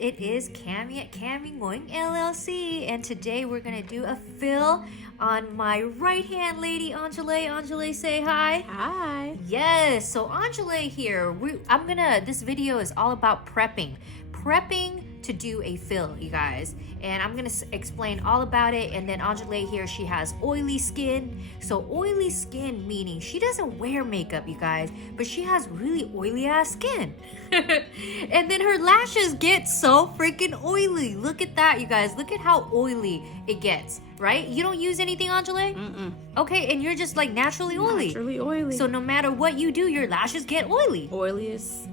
it is Cammy at Cammy Nguyen LLC, and today we're gonna do a fill on my right hand lady, Angele. Angele, say hi. Hi. Yes, so Angele here. This video is all about prepping to do a fill, you guys, and I'm gonna explain all about it. And then Angele here, she has oily skin. So oily skin meaning she doesn't wear makeup, you guys, but she has really oily ass skin. And then her lashes get so freaking oily. Look at that, you guys. Look at how oily it gets, right? You don't use anything, Angele? Mm-mm. Okay, and you're just like naturally oily. Naturally oily. So no matter what you do, your lashes get oily. Oily as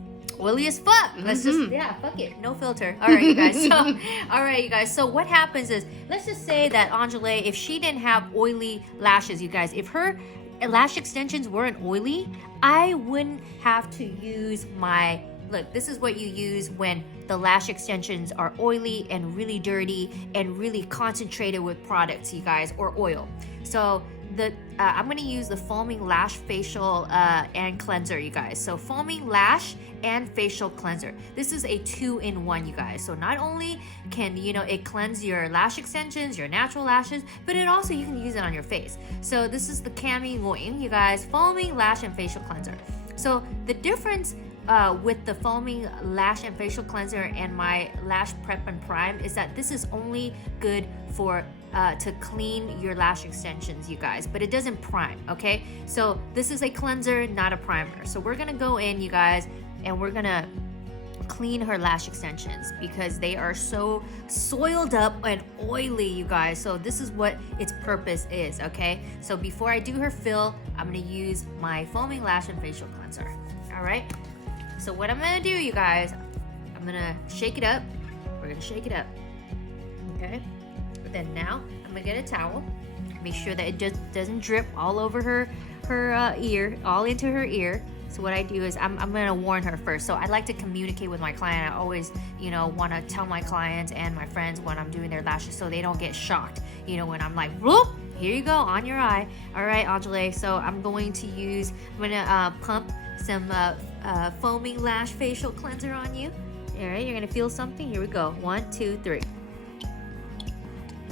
Fuck. Let's just fuck it. No filter. All right, you guys. So what happens is, let's just say that Angele, if she didn't have oily lashes, you guys, if her lash extensions weren't oily, I wouldn't have to use my look. This is what you use when the lash extensions are oily and really dirty and really concentrated with products, you guys, or oil. So I'm going to use the foaming lash facial and cleanser, you guys. So foaming lash and facial cleanser. This is a 2-in-1, you guys. So not only can it cleanse your lash extensions, your natural lashes, but it also, you can use it on your face. So this is the Cammy Nguyen, you guys, foaming lash and facial cleanser. So the difference with the foaming lash and facial cleanser and my lash prep and prime is that this is only good for to clean your lash extensions, you guys, but it doesn't prime. Okay, so this is a cleanser, not a primer. So we're gonna go in, you guys, and we're gonna clean her lash extensions because they are so soiled up and oily, you guys. So this is what its purpose is. Okay, so before I do her fill, I'm gonna use my foaming lash and facial cleanser. All right, so what I'm gonna do, you guys, I'm gonna shake it up. We're gonna shake it up. Okay, but then now I'm gonna get a towel, make sure that it just doesn't drip all over her ear, all into her ear. So what I do is I'm gonna warn her first. So I like to communicate with my client. I always want to tell my clients and my friends when I'm doing their lashes so they don't get shocked, when I'm like, whoop, here you go, on your eye. All right, Angele, so I'm gonna pump some foaming lash facial cleanser on you. All right, you're gonna feel something. Here we go. 1, 2, 3.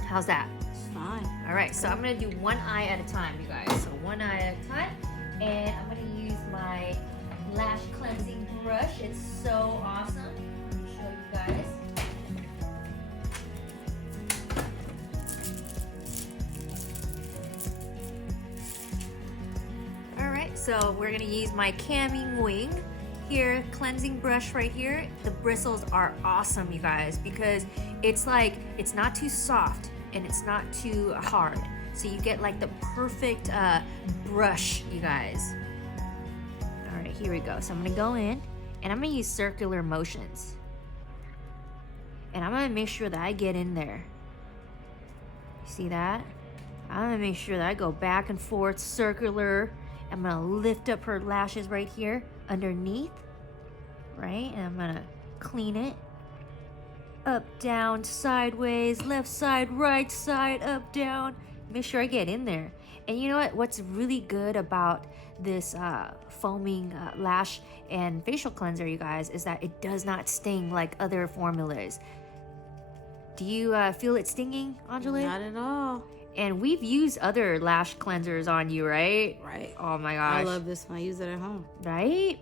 How's that? fine. All right, so I'm gonna do one eye at a time, you guys. So one eye at a time, and I'm gonna use my lash cleansing brush. It's so awesome. Let me show you guys. All right, so we're gonna use my Cammy Nguyen here cleansing brush right here. The bristles are awesome, you guys, because it's not too soft and it's not too hard, so you get like the perfect brush, you guys. All right, here we go. So I'm gonna go in and I'm gonna use circular motions, and I'm gonna make sure that I get in there. See that? I'm gonna make sure that I go back and forth circular. I'm gonna lift up her lashes right here underneath, right? And I'm gonna clean it. Up, down, sideways, left side, right side, up, down. Make sure I get in there. And you know what? What's really good about this foaming lash and facial cleanser, you guys, is that it does not sting like other formulas. Do you feel it stinging, Angele? Not at all. And we've used other lash cleansers on you, right? Right. Oh my gosh. I love this one. I use it at home. Right?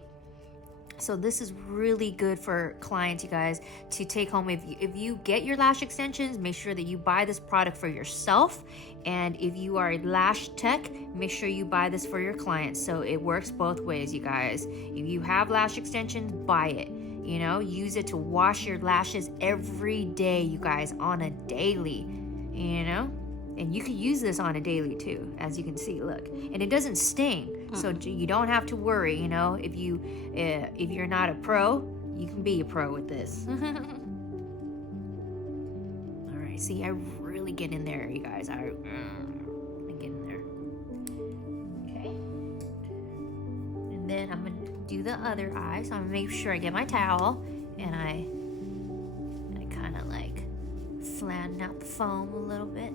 So this is really good for clients, you guys, to take home. If you get your lash extensions, make sure that you buy this product for yourself. And if you are a lash tech, make sure you buy this for your clients. So it works both ways, you guys. If you have lash extensions, buy it. Use it to wash your lashes every day, you guys, on a daily, And you can use this on a daily too, as you can see, look. And it doesn't sting, so you don't have to worry, if you're not a pro, you can be a pro with this. All right, see, I really get in there, you guys. I get in there. Okay. And then I'm gonna do the other eye, so I'm gonna make sure I get my towel, and I kind of like flatten out the foam a little bit.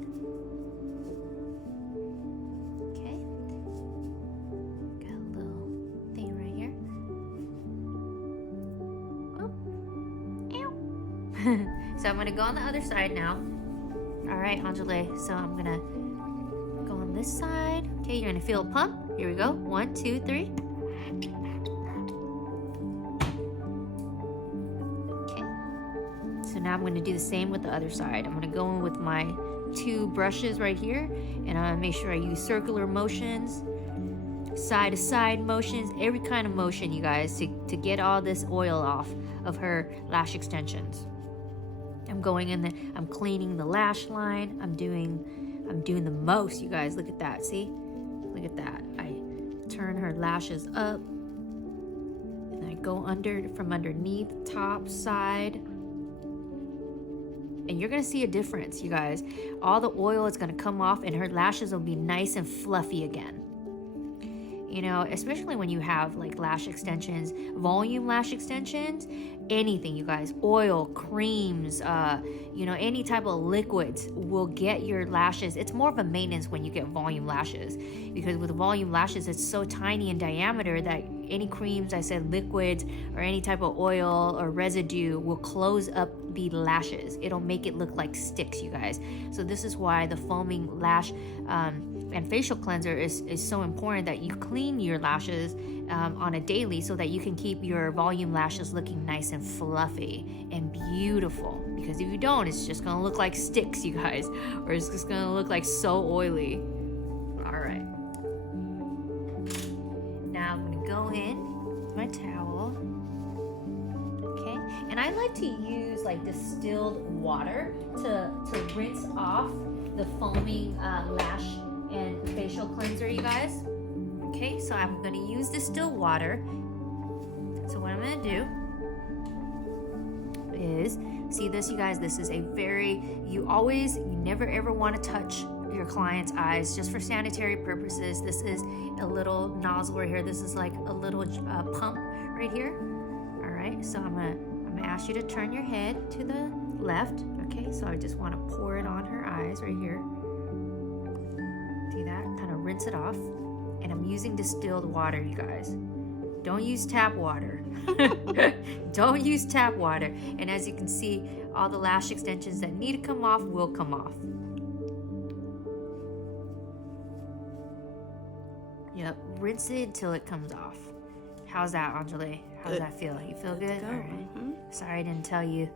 So I'm gonna go on the other side now. All right, Angele. So I'm gonna go on this side. Okay, you're gonna feel a pump. Here we go. 1, 2, 3. Okay. So now I'm gonna do the same with the other side. I'm gonna go in with my 2 brushes right here, and I'm gonna make sure I use circular motions, side to side motions, every kind of motion, you guys, to get all this oil off of her lash extensions. I'm going in there, I'm cleaning the lash line. I'm doing the most, you guys. Look at that. See? Look at that. I turn her lashes up, and I go from underneath, top, side. And you're gonna see a difference, you guys. All the oil is gonna come off, and her lashes will be nice and fluffy again. You know, especially when you have like lash extensions, volume lash extensions, anything, you guys, oil, creams, you know, any type of liquids will get your lashes. It's more of a maintenance when you get volume lashes, because with volume lashes, it's so tiny in diameter that any creams, I said liquids, or any type of oil or residue will close up the lashes. It'll make it look like sticks, you guys. So this is why the foaming lash and facial cleanser is so important, that you clean your lashes on a daily, so that you can keep your volume lashes looking nice and fluffy and beautiful. Because if you don't, it's just gonna look like sticks, you guys, or it's just gonna look like so oily. All right. Now I'm gonna go in with my towel. Okay, and I like to use like distilled water to rinse off the foaming lash and facial cleanser, you guys. Okay, so I'm gonna use distilled water. So what I'm gonna do is, see this, you guys, this is a very, you never ever wanna touch your client's eyes, just for sanitary purposes. This is a little nozzle right here. This is like a little pump right here. All right, so I'm gonna ask you to turn your head to the left. Okay, so I just wanna pour it on her eyes right here. See that? Kind of rinse it off. And I'm using distilled water, you guys. Don't use tap water. Don't use tap water. And as you can see, all the lash extensions that need to come off will come off. Yep, rinse it until it comes off. How's that, Angele? How does that feel? You feel good? All right. Sorry I didn't tell you.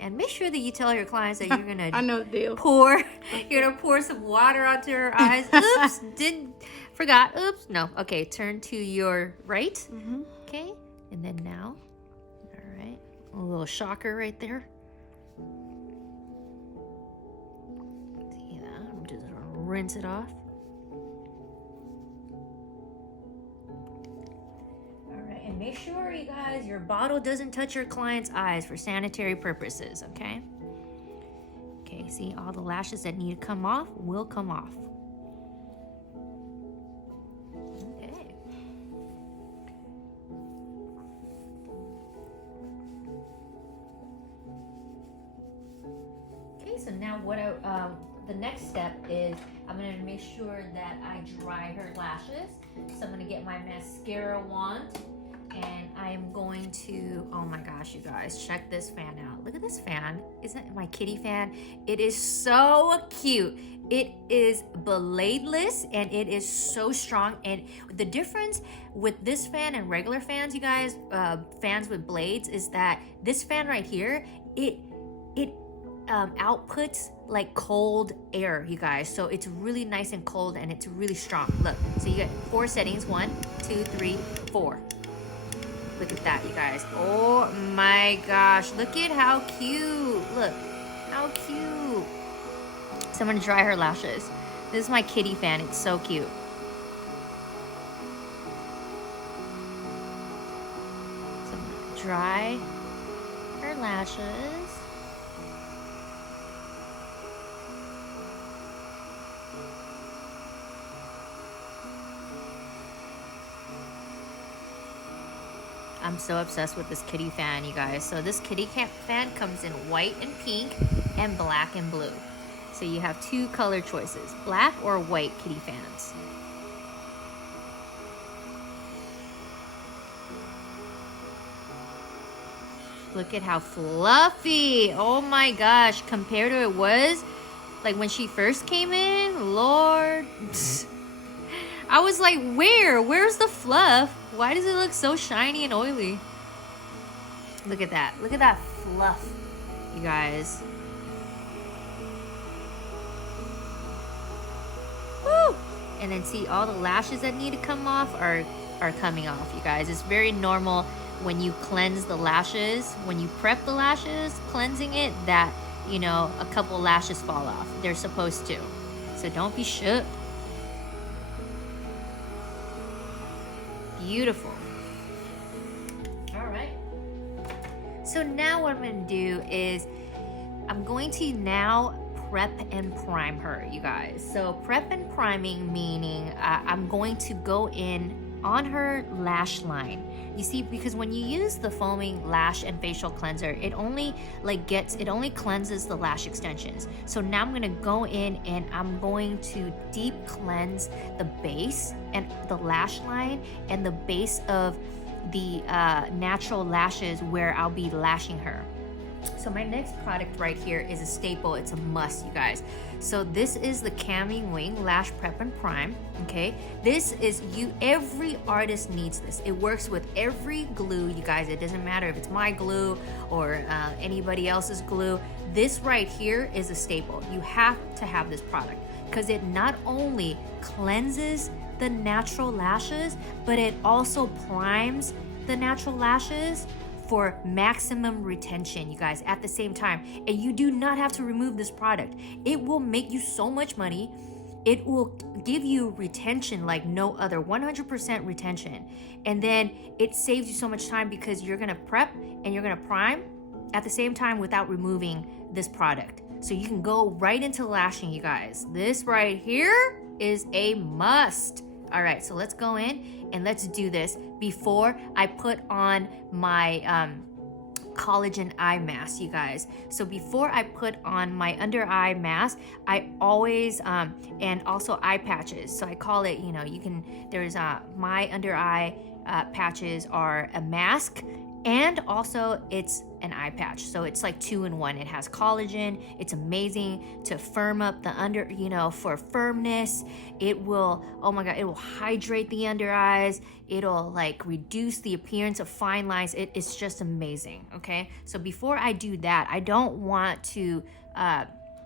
And make sure that you tell your clients that you're gonna I know the deal. You're gonna pour some water onto her eyes. Oops, forgot. Oops, no. Okay, turn to your right. Okay, and then now, all right, a little shocker right there. See that? I'm just gonna rinse it off. And make sure, you guys, your bottle doesn't touch your client's eyes for sanitary purposes, okay? Okay, see, all the lashes that need to come off will come off. Okay. Okay, so now the next step is I'm gonna make sure that I dry her lashes. So I'm gonna get my mascara wand. And I'm going to, oh my gosh, you guys, check this fan out. Look at this fan. Isn't it my kitty fan? It is so cute. It is bladeless and it is so strong. And the difference with this fan and regular fans, you guys, fans with blades, is that this fan right here, it outputs like cold air, you guys. So it's really nice and cold, and it's really strong. Look, so you get 4 settings, 1, 2, 3, 4. Look at that, you guys. Oh my gosh. Look at how cute. Look, how cute. So I'm gonna dry her lashes. This is my kitty fan. It's so cute. So I'm gonna dry her lashes. I'm so obsessed with this kitty fan, you guys. So this kitty fan comes in white and pink and black and blue. So you have 2 color choices, black or white kitty fans. Look at how fluffy. Oh my gosh. Compared to it was like when she first came in, Lord. I was like, where's the fluff? Why does it look so shiny and oily? Look at that. Look at that fluff, you guys. Woo! And then see, all the lashes that need to come off are coming off, you guys. It's very normal when you cleanse the lashes, when you prep the lashes, cleansing it, that, you know, a couple lashes fall off. They're supposed to. So don't be shook. Beautiful. All right. So now what I'm going to do is I'm going to now prep and prime her, you guys. So prep and priming meaning I'm going to go in on her lash line. You see, because when you use the foaming lash and facial cleanser, it only cleanses the lash extensions. So now I'm gonna go in and I'm going to deep cleanse the base and the lash line and the base of the natural lashes where I'll be lashing her. So my next product right here is a staple. It's a must, you guys. So this is the Cammy Nguyen Lash Prep and Prime, okay? This is, every artist needs this. It works with every glue, you guys. It doesn't matter if it's my glue or anybody else's glue. This right here is a staple. You have to have this product because it not only cleanses the natural lashes, but it also primes the natural lashes for maximum retention, you guys, at the same time. And you do not have to remove this product. It will make you so much money. It will give you retention like no other, 100% retention. And then it saves you so much time because you're gonna prep and you're gonna prime at the same time without removing this product. So you can go right into lashing, you guys. This right here is a must. All right, so let's go in and let's do this before I put on my collagen eye mask, you guys. So before I put on my under eye mask, I always, and also eye patches. So I call it, you know, there's my under eye patches are a mask and also it's an eye patch. So it's like 2-in-1. It has collagen. It's amazing to firm up the under, you know, for firmness. It will, oh my God, it will hydrate the under eyes. It'll like reduce the appearance of fine lines. It's just amazing, okay? So before I do that, I don't want to,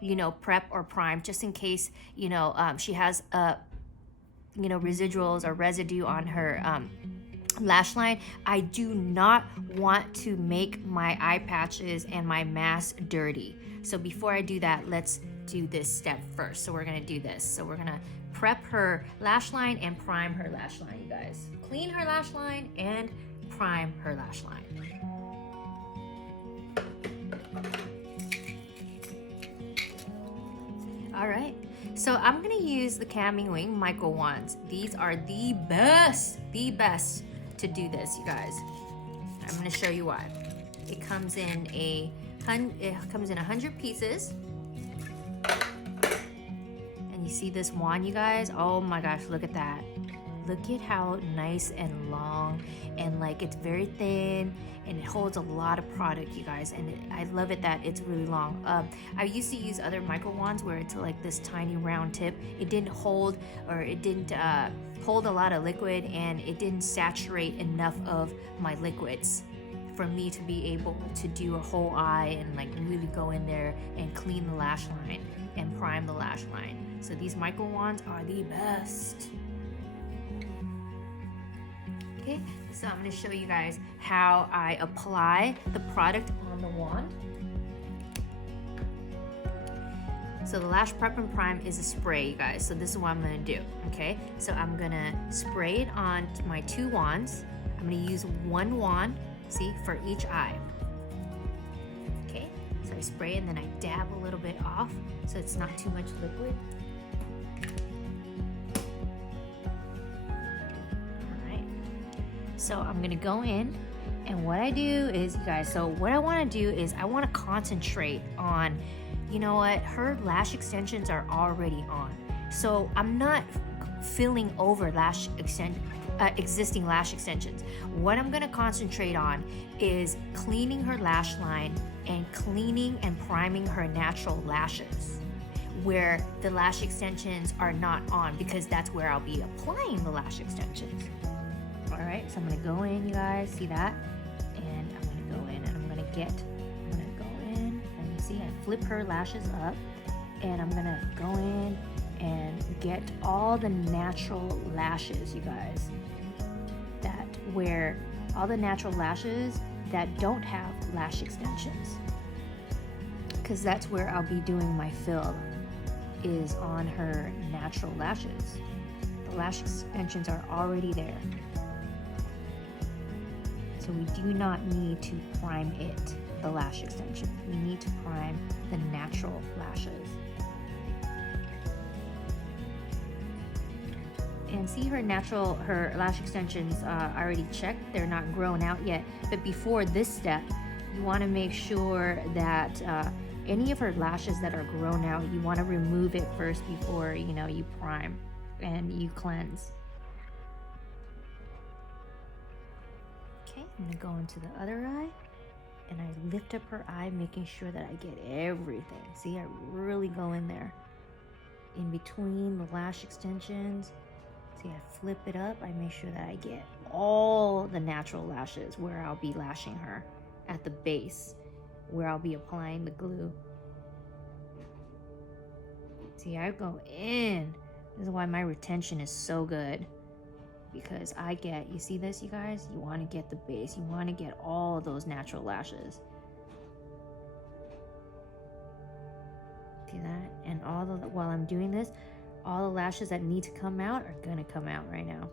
you know, prep or prime just in case, you know, she has, you know, residuals or residue on her, lash line. I do not want to make my eye patches and my mask dirty. So before I do that, let's do this step first. So we're gonna do this. So we're gonna prep her lash line and prime her lash line, you guys. Clean her lash line and prime her lash line. All right. So I'm gonna use the Cammy Nguyen micro wands. These are the best to do this, you guys. I'm gonna show you why. It comes in 100 pieces. And you see this wand, you guys? Oh my gosh, look at that. Look at how nice and long, and like it's very thin, and it holds a lot of product, you guys. And I love it that it's really long. I used to use other micro wands where it's like this tiny round tip. It didn't hold, or it didn't hold a lot of liquid, and it didn't saturate enough of my liquids for me to be able to do a whole eye and like really go in there and clean the lash line and prime the lash line. So these micro wands are the best. Okay, so I'm going to show you guys how I apply the product on the wand. So the Lash Prep and Prime is a spray, you guys. So this is what I'm going to do, okay? So I'm going to spray it on my 2 wands. I'm going to use 1 wand, see, for each eye. Okay, so I spray and then I dab a little bit off so it's not too much liquid. So I'm gonna go in, and what I do is, you guys, so what I wanna do is I wanna concentrate on, you know what, her lash extensions are already on. So I'm not filling over lash extension. existing lash extensions. What I'm gonna concentrate on is cleaning her lash line and cleaning and priming her natural lashes where the lash extensions are not on, because that's where I'll be applying the lash extensions. All right, so I'm gonna go in, you guys, see that? And I'm gonna go in and I'm gonna go in and you see I flip her lashes up and I'm gonna go in and get all the natural lashes, you guys, that where all the natural lashes that don't have lash extensions, because that's where I'll be doing my fill, is on her natural lashes. The lash extensions are already there, so we do not need to prime it, the lash extension. We need to prime the natural lashes. And see her lash extensions already checked. They're not grown out yet. But before this step, you want to make sure that any of her lashes that are grown out, you want to remove it first before you prime and you cleanse. Okay, I'm gonna go into the other eye and I lift up her eye, making sure that I get everything. See, I really go in there in between the lash extensions. See, I flip it up, I make sure that I get all the natural lashes where I'll be lashing her at the base, where I'll be applying the glue. See, I go in. This is why my retention is so good, because you see this, you guys? You want to get the base. You want to get all those natural lashes. See that? And while I'm doing this, all the lashes that need to come out are gonna come out right now.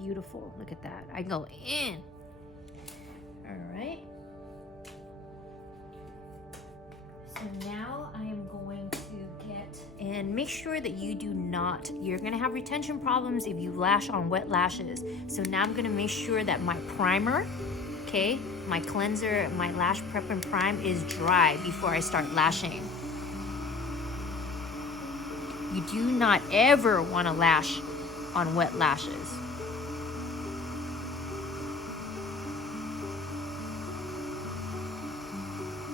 Beautiful, look at that. I go in. All right. So now I am going to get, and make sure that you're gonna have retention problems if you lash on wet lashes. So now I'm gonna make sure that my primer, okay, my cleanser, my lash prep and prime is dry before I start lashing. You do not ever want to lash on wet lashes.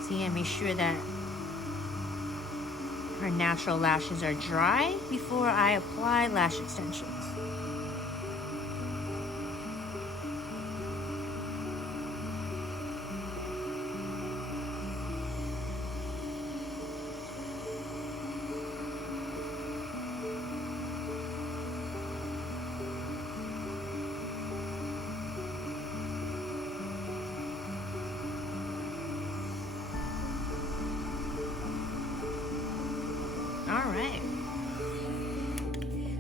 See, and make sure that her natural lashes are dry before I apply lash extensions. All right.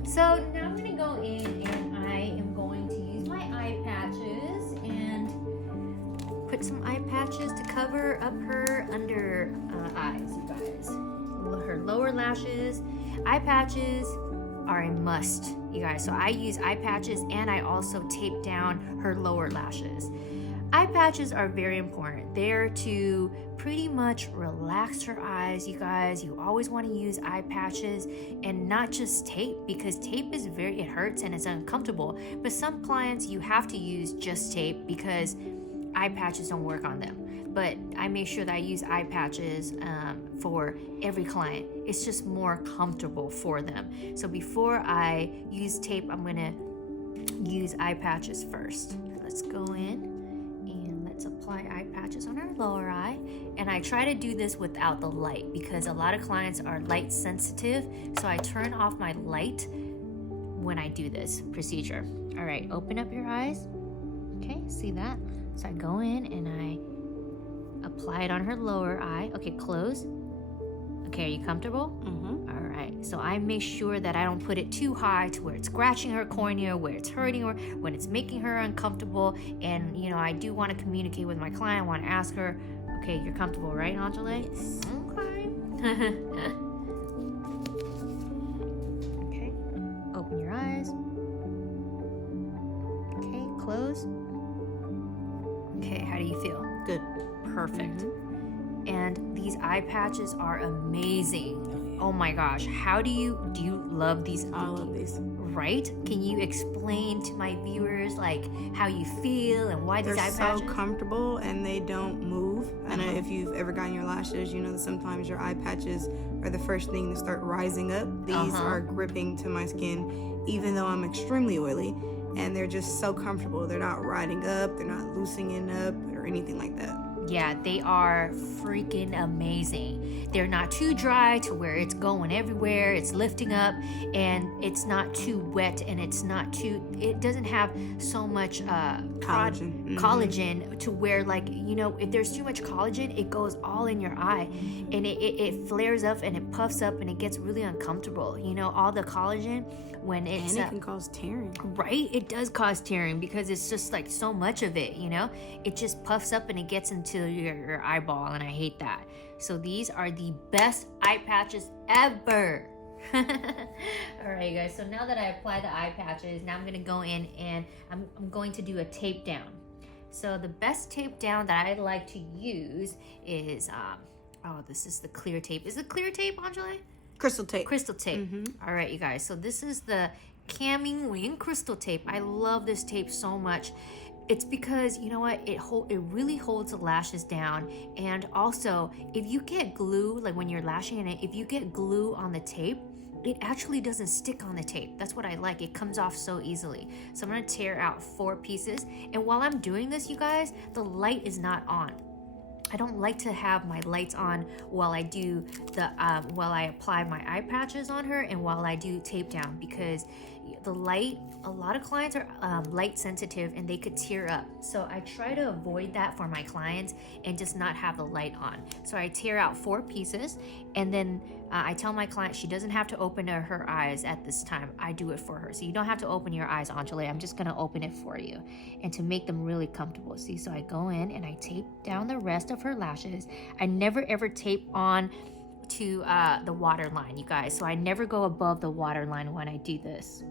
So now I'm going to go in and I am going to use my eye patches and put some eye patches to cover up her under eyes, you guys. Her lower lashes. Eye patches are a must, you guys. So I use eye patches and I also tape down her lower lashes. Eye patches are very important. They're to pretty much relax her eyes, you guys. You always want to use eye patches and not just tape, because tape is it hurts and it's uncomfortable. But some clients you have to use just tape because eye patches don't work on them. But I make sure that I use eye patches for every client. It's just more comfortable for them. So before I use tape, I'm gonna use eye patches first. Let's go in. Apply eye patches on her lower eye, and I try to do this without the light because a lot of clients are light sensitive, so I turn off my light when I do this procedure. All right, open up your eyes. Okay, see that? So I go in and I apply it on her lower eye. Okay, close. Okay, are you comfortable? Mm-hmm. All right, so I make sure that I don't put it too high to where it's scratching her cornea, where it's hurting her, when it's making her uncomfortable. And I do want to communicate with my client. I want to ask her, okay, you're comfortable, right, Angela? Yes. Okay. Okay, open your eyes. Okay, close. Okay, how do you feel? Good. Perfect. Mm-hmm. And these eye patches are amazing. Oh, yeah. Oh my gosh, how do you love these? I love these. Right? Can you explain to my viewers like how you feel and why They're these eye so patches? comfortable and they don't move. And if you've ever gotten your lashes, you know that sometimes your eye patches are the first thing to start rising up. These are gripping to my skin, even though I'm extremely oily. And they're just so comfortable. They're not riding up, they're not loosening up or anything like that. Yeah, they are freaking amazing. They're not too dry to where it's going everywhere, it's lifting up, and it's not too wet, and it doesn't have so much collagen to where, like, you know, if there's too much collagen, it goes all in your eye, and it flares up and it puffs up and it gets really uncomfortable. You know, all the collagen, when it's and it can cause tearing. Right, it does cause tearing because it's just like so much of it, you know, it just puffs up and it gets into your eyeball, and I hate that. So these are the best eye patches ever. All right, you guys, so now that I apply the eye patches, now I'm gonna go in and I'm going to do a tape down. So the best tape down that I like to use is this is the clear tape. Is it clear tape, Angela? Crystal tape. Crystal tape. All right, you guys. So this is the Cammy Nguyen crystal tape. I love this tape so much. It's because, you know what, it really holds the lashes down. And also, if you get glue, like when you're lashing in it, if you get glue on the tape, it actually doesn't stick on the tape. That's what I like. It comes off so easily. So I'm gonna tear out 4 pieces. And while I'm doing this, you guys, the light is not on. I don't like to have my lights on while I do while I apply my eye patches on her and while I do tape down, because the light, a lot of clients are light sensitive and they could tear up. So I try to avoid that for my clients and just not have the light on. So I tear out 4 pieces, and then I tell my client she doesn't have to open her eyes at this time. I do it for her. So you don't have to open your eyes, Angela. I'm just gonna open it for you, and to make them really comfortable. See, so I go in and I tape down the rest of her lashes. I never ever tape on to the water line, you guys. So I never go above the water line when I do this.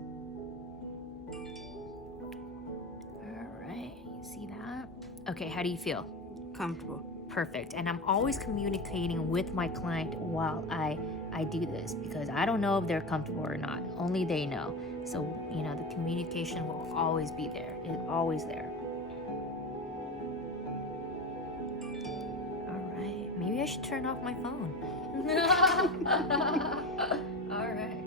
See that? Okay, how do you feel? Comfortable. Perfect. And I'm always communicating with my client while I do this, because I don't know if they're comfortable or not. Only they know. So, you know, the communication will always be there. It's always there. All right. Maybe I should turn off my phone. All right.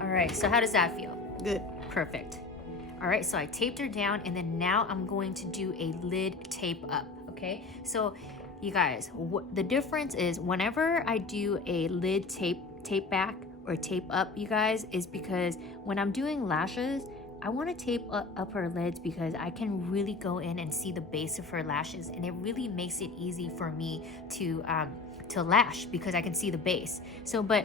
All right. So how does that feel? Good. Perfect. All right, so I taped her down, and then now I'm going to do a lid tape up, okay? So you guys, the difference is whenever I do a lid tape back or tape up, you guys, is because when I'm doing lashes, I want to tape up her lids because I can really go in and see the base of her lashes, and it really makes it easy for me to lash because I can see the base. So, but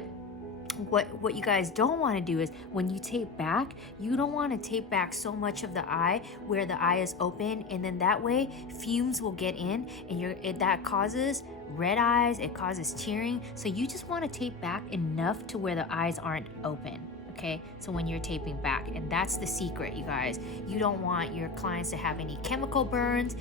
what you guys don't want to do is when you tape back, you don't want to tape back so much of the eye where the eye is open, and then that way fumes will get in and that causes red eyes, it causes tearing. So you just want to tape back enough to where the eyes aren't open. Okay, so when you're taping back, and that's the secret, you guys. You don't want your clients to have any chemical burns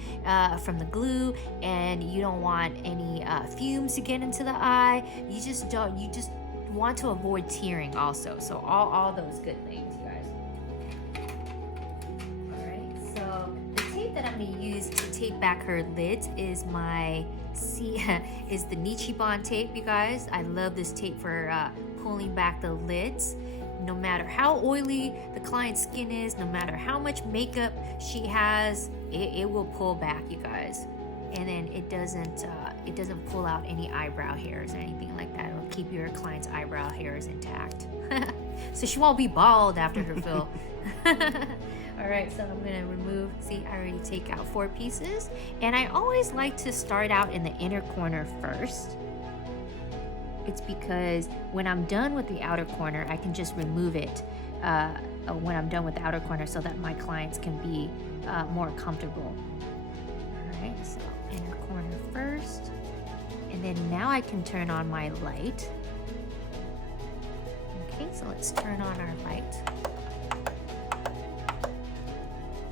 from the glue, and you don't want any fumes to get into the eye. You just want to avoid tearing also. So all those good things, you guys. All right, so the tape that I'm going to use to tape back her lids is is the Nichiban tape, you guys. I love this tape for pulling back the lids. No matter how oily the client's skin is, no matter how much makeup she has, it will pull back, you guys. And then it doesn't pull out any eyebrow hairs or anything like that. It'll keep your client's eyebrow hairs intact. So she won't be bald after her fill. All right, so I'm gonna remove, see, I already take out 4 pieces. And I always like to start out in the inner corner first. It's because when I'm done with the outer corner, I can just remove it when I'm done with the outer corner so that my clients can be more comfortable. All right, so inner corner first. And then now I can turn on my light. Okay, so let's turn on our light.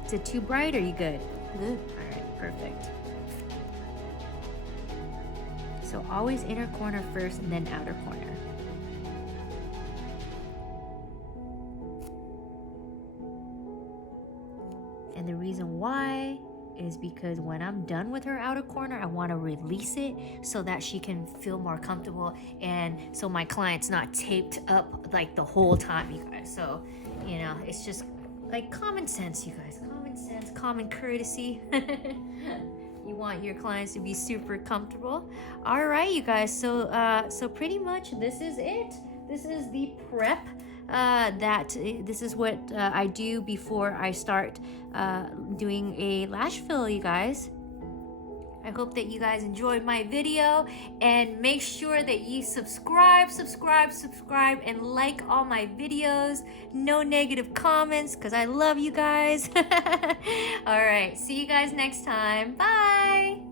Is it too bright or you good? Good. All right, perfect. So always inner corner first and then outer corner. And the reason why is because when I'm done with her outer corner, I want to release it so that she can feel more comfortable, and so my client's not taped up like the whole time, you guys. So, you know, it's just like common sense, you guys. Common sense, common courtesy. You want your clients to be super comfortable. All right, you guys. So pretty much this is it. This is the prep. This is what I do before I start doing a lash fill, you guys. I hope that you guys enjoyed my video, and make sure that you subscribe, and like all my videos. No negative comments, because I love you guys. All right, see you guys next time. Bye.